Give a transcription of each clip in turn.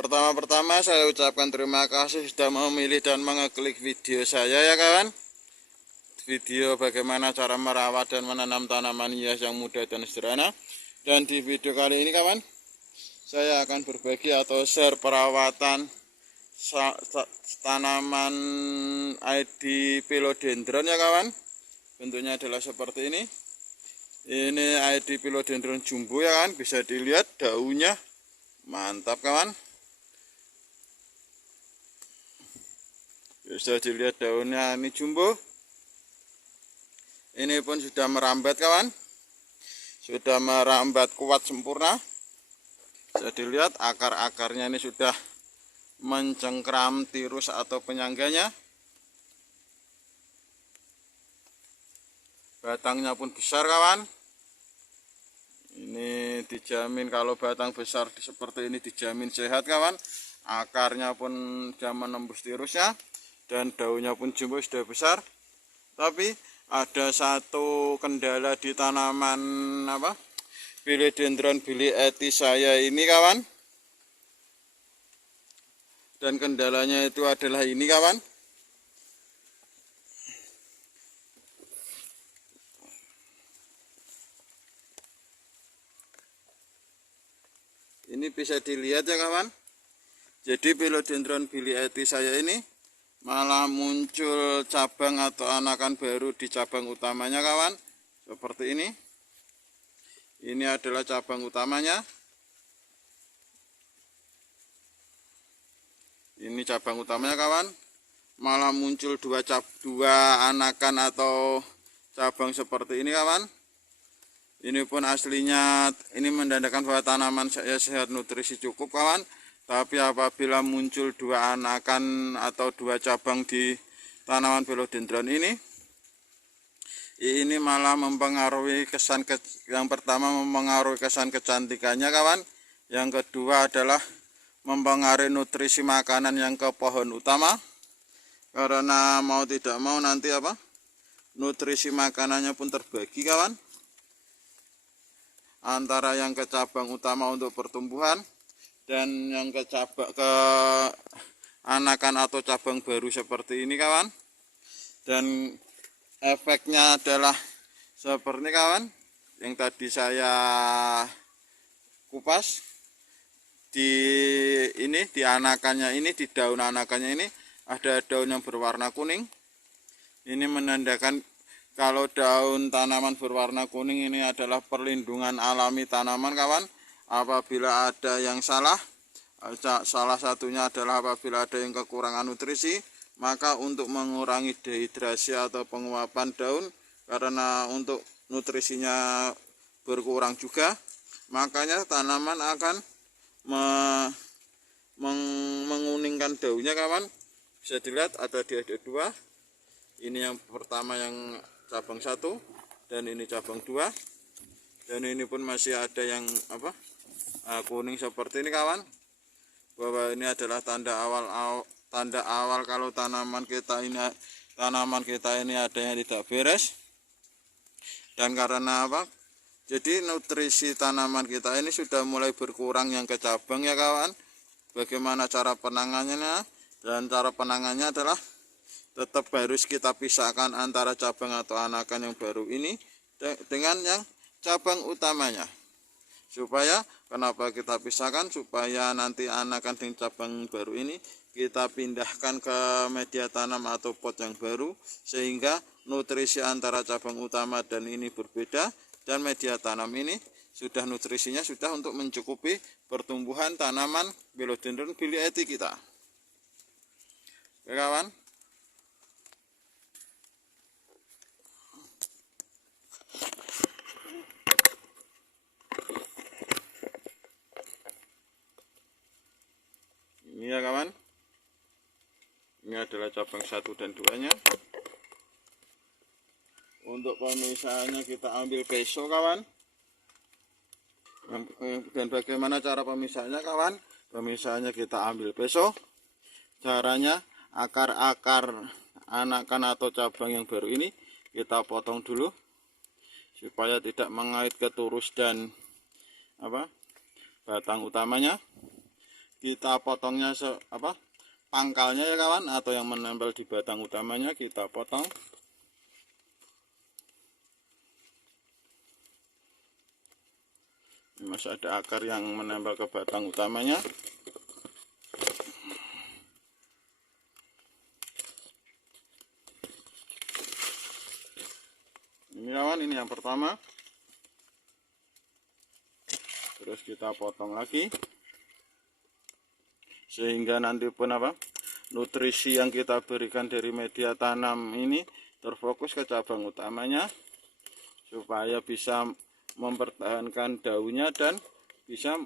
Pertama-tama saya ucapkan terima kasih sudah memilih dan mengeklik video saya ya kawan. Video bagaimana cara merawat dan menanam tanaman hias yang mudah dan sederhana. Dan di video kali ini kawan, saya akan berbagi atau share perawatan tanaman ID Philodendron ya kawan. Bentuknya adalah seperti ini. Ini ID Philodendron jumbo ya kan, bisa dilihat daunnya mantap kawan. Bisa dilihat daunnya ini jumbo. Ini pun sudah merambat kawan. Sudah merambat kuat sempurna. Bisa dilihat akar-akarnya ini sudah mencengkram tirus atau penyangganya. Batangnya pun besar kawan. Ini dijamin kalau batang besar seperti ini dijamin sehat kawan. Akarnya pun sudah menembus tirusnya. Dan daunnya pun jumbo sudah besar. Tapi ada satu kendala di tanaman Philodendron Billy Eti saya ini kawan. Dan kendalanya itu adalah ini kawan. Ini bisa dilihat ya kawan. Jadi Philodendron Billy Eti saya ini malah muncul cabang atau anakan baru di cabang utamanya kawan. Seperti ini. Ini adalah cabang utamanya. Ini cabang utamanya kawan. Malah muncul dua anakan atau cabang seperti ini kawan. Ini pun aslinya ini menandakan bahwa tanaman saya sehat, nutrisi cukup kawan. Tapi apabila muncul dua anakan atau dua cabang di tanaman Philodendron ini malah mempengaruhi yang pertama mempengaruhi kesan kecantikannya kawan. Yang kedua adalah mempengaruhi nutrisi makanan yang ke pohon utama. Karena mau tidak mau nanti nutrisi makanannya pun terbagi kawan. Antara yang ke cabang utama untuk pertumbuhan dan yang ke anakan atau cabang baru seperti ini kawan. Dan efeknya adalah seperti ini kawan, yang tadi saya kupas. Di anakannya ini, di daun anakannya ini ada daun yang berwarna kuning. Ini menandakan kalau daun tanaman berwarna kuning ini adalah perlindungan alami tanaman kawan. Apabila ada yang salah satunya adalah apabila ada yang kekurangan nutrisi, maka untuk mengurangi dehidrasi atau penguapan daun, karena untuk nutrisinya berkurang juga, makanya tanaman akan menguningkan daunnya kawan. Bisa dilihat ada dua. Ini yang pertama yang cabang 1 dan ini cabang 2. Dan ini pun masih ada yang kuning seperti ini kawan, bahwa ini adalah tanda awal kalau tanaman kita ini ada yang tidak beres. Dan karena jadi nutrisi tanaman kita ini sudah mulai berkurang yang ke cabang ya kawan. Bagaimana cara penanganannya? Dan cara penanganannya adalah tetap harus kita pisahkan antara cabang atau anakan yang baru ini dengan yang cabang utamanya. Supaya kenapa kita pisahkan? Supaya nanti anakan dengan cabang baru ini kita pindahkan ke media tanam atau pot yang baru, sehingga nutrisi antara cabang utama dan ini berbeda, dan media tanam ini sudah nutrisinya sudah untuk mencukupi pertumbuhan tanaman Philodendron Billy Eti kita. Oke kawan. Ini ya kawan, ini adalah cabang 1 dan 2-nya. Untuk pemisahannya kita ambil pisau kawan. Dan bagaimana cara pemisahannya kawan? Pemisahannya kita ambil pisau. Caranya akar-akar anakan atau cabang yang baru ini kita potong dulu supaya tidak mengait ke turus dan batang utamanya. kita potongnya pangkalnya ya kawan, atau yang menempel di batang utamanya kita potong. Ini masih ada akar yang menempel ke batang utamanya. Ini kawan, ini yang pertama. Terus kita potong lagi, sehingga nanti pun nutrisi yang kita berikan dari media tanam ini terfokus ke cabang utamanya, supaya bisa mempertahankan daunnya dan bisa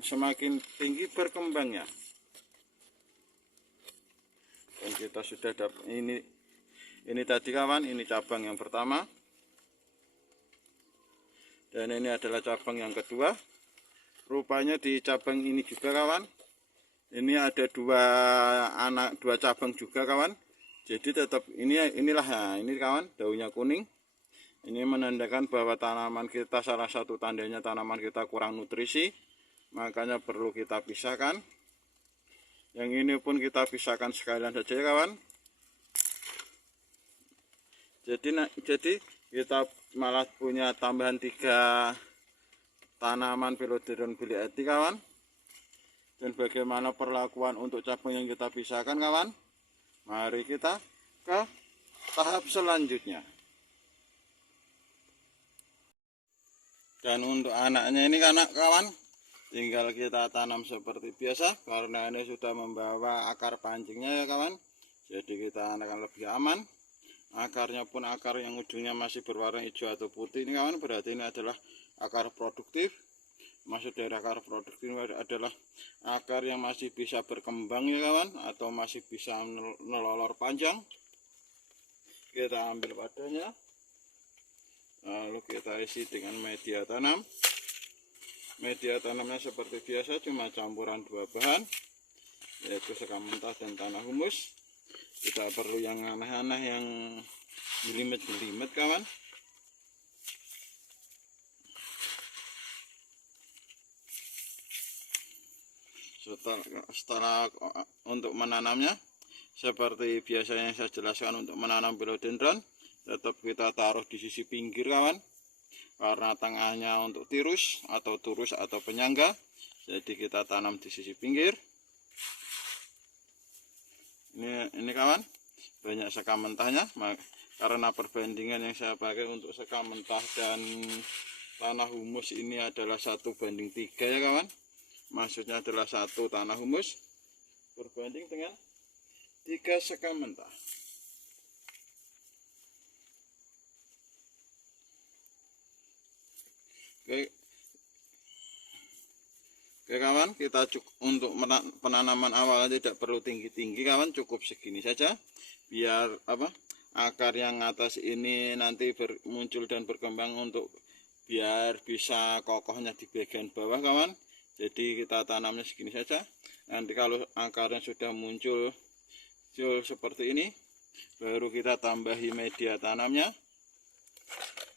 semakin tinggi berkembangnya. Dan kita sudah dapat ini tadi kawan, ini cabang yang pertama. Dan ini adalah cabang yang kedua. Rupanya di cabang ini juga kawan, ini ada dua cabang juga kawan. Jadi tetap inilah ya, ini kawan, daunnya kuning. Ini menandakan bahwa tanaman kita, salah satu tandanya tanaman kita kurang nutrisi, makanya perlu kita pisahkan. Yang ini pun kita pisahkan sekalian saja ya kawan. Jadi kita malah punya tambahan 3 tanaman Philodendron Billy Eti kawan. Dan bagaimana perlakuan untuk cabang yang kita pisahkan kawan? Mari kita ke tahap selanjutnya. Dan untuk anaknya ini kawan, tinggal kita tanam seperti biasa, karena ini sudah membawa akar pancingnya ya kawan. Jadi kita akan lebih aman. Akarnya pun akar yang ujungnya masih berwarna hijau atau putih ini kawan, berarti ini adalah akar produktif. Maksud dari akar produktif ini adalah akar yang masih bisa berkembang ya kawan, atau masih bisa melolor panjang. Kita ambil wadahnya, lalu kita isi dengan media tanam. Media tanamnya seperti biasa, cuma campuran 2 bahan, yaitu sekam mentah dan tanah humus. Tidak perlu yang aneh-aneh, yang gelimet-gelimet kawan. Setelah untuk menanamnya, seperti biasa yang saya jelaskan, untuk menanam philodendron tetap kita taruh di sisi pinggir kawan, karena tengahnya untuk tirus atau turus atau penyangga. Jadi kita tanam di sisi pinggir. Ini kawan, banyak sekam mentahnya, karena perbandingan yang saya pakai untuk sekam mentah dan tanah humus ini adalah 1:3 ya kawan. Maksudnya adalah 1 tanah humus berbanding dengan 3 sekam mentah. Oke kawan, kita untuk penanaman awal tidak perlu tinggi-tinggi kawan, cukup segini saja, biar akar yang atas ini nanti muncul dan berkembang, untuk biar bisa kokohnya di bagian bawah kawan. Jadi kita tanamnya segini saja. Nanti kalau akarnya sudah muncul seperti ini, baru kita tambahi media tanamnya.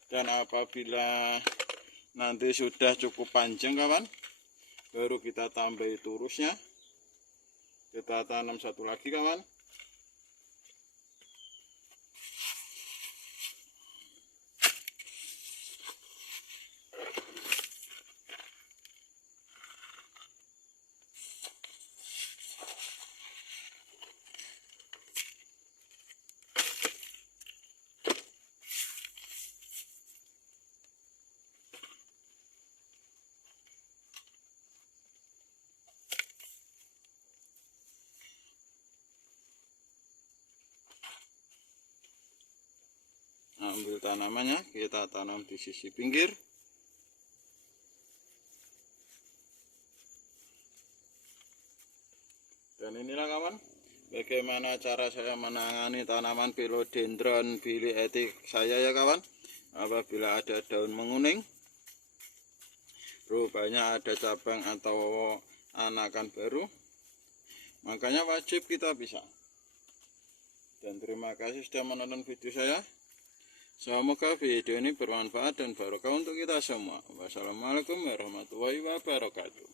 Dan apabila nanti sudah cukup panjang kawan, baru kita tambahi turusnya. Kita tanam satu lagi kawan. Ambil tanamannya, kita tanam di sisi pinggir. Dan inilah kawan, bagaimana cara saya menangani tanaman Philodendron Billy Eti saya ya kawan. Apabila ada daun menguning, rupanya ada cabang atau anakan baru, makanya wajib kita pisah. Dan terima kasih sudah menonton video saya. Semoga video ini bermanfaat dan barokah untuk kita semua. Wassalamualaikum warahmatullahi wabarakatuh.